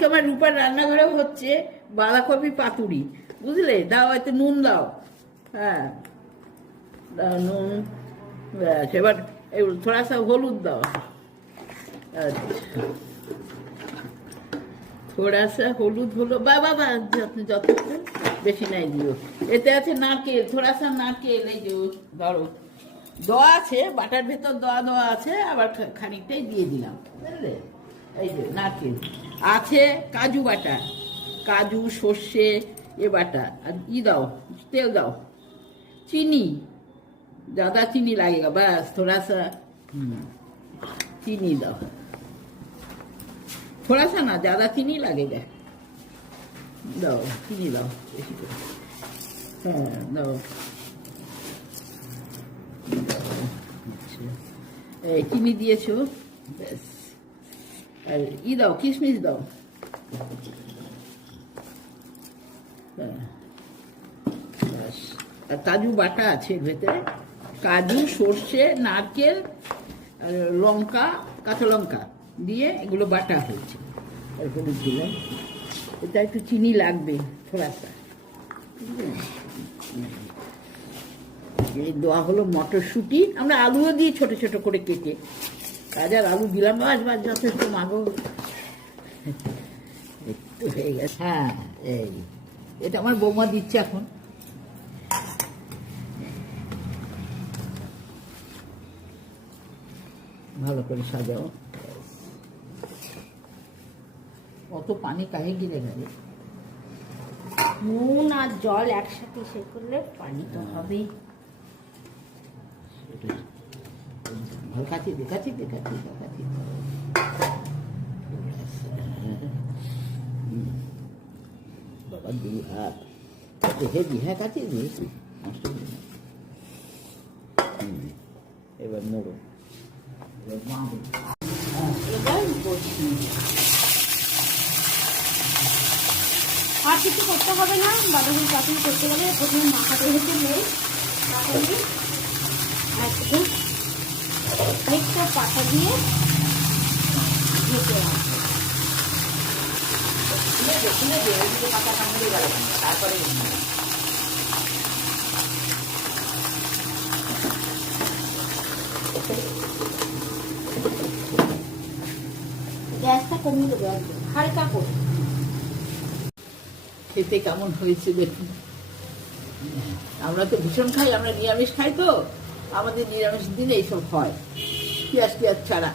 আজকে আমার রূপার রান্নাঘরে হচ্ছে বাঁধাকপি পাতুরি, বুঝলে? দাও, হয়তো নুন দাও। হ্যাঁ, দাও নুন। ব্যাস, এবার থোড়া সা হলুদ দাও। আচ্ছা, থোড়া সা হলুদ হলো, বাবা যথেষ্ট, বেশি নাই দিও। এতে আছে নারকেল, থোড়া সা নারকেল, এই যে ধরো দেওয়া আছে, বাটার ভেতর দেওয়া আছে, আবার খানিকটাই দিয়ে দিলাম, বুঝলে? এই যে নারকেল আছে, কাজু বাটা, কাজু সর্ষে এ বাটা, আর দাও, তেল দাও, চিনি, ज़्यादा चीनी लगेगा, बस थोड़ा सा चीनी दो, थोड़ा सा ना, ज़्यादा चीनी लगेगा, दो चीनी दो, हाँ दो। चीनी दिएছো, बस। আর দাও, কিশমিশ দাও, ব্যাস। আর কাজু বাটা আছে ভেতরে, কাজু সর্ষে নারকেল আর লঙ্কা, কাঁচা লঙ্কা দিয়ে এগুলো বাটা হয়েছে। আর হলুদ দিলাম, এটা একটু চিনি লাগবে থোড়াসা। এই দেওয়া হলো মটরশুঁটি, আমরা আলুও দিই ছোট ছোট করে কেটে, গাজর আলু দিলাম, বাস যথেষ্ট মাগো, একটু হয়ে গেছে। হ্যাঁ, এই এটা আমার বৌমা দিচ্ছে এখন। ভালো করে সাজাও। অত পানি কাহে গিরে গেলে? নুন আর জল একসাথে সে করলে পানি তো হবেই। দেখাচ্ছি। বাবা দু হাত দেখে দিহা কাছে দিয়েছি, এবার মোড়ো, আর কিছু করতে হবে না, বাঁধাকপি পাতুরি করতে গেলে প্রথমে মাখাতে হচ্ছে নেই, একটু পাতা দিয়ে ঢেকে রাখবো। তারপরে গ্যাসটা কমিয়ে দেবো একদম হালকা করে। খেতে কেমন হয়েছে দেখুন। আমরা তো ভীষণ খাই, আমরা নিরামিষ খাই, তো আমাদের নিরামিষ দিনে এইসব হয়, পেঁয়াজ ছাড়া।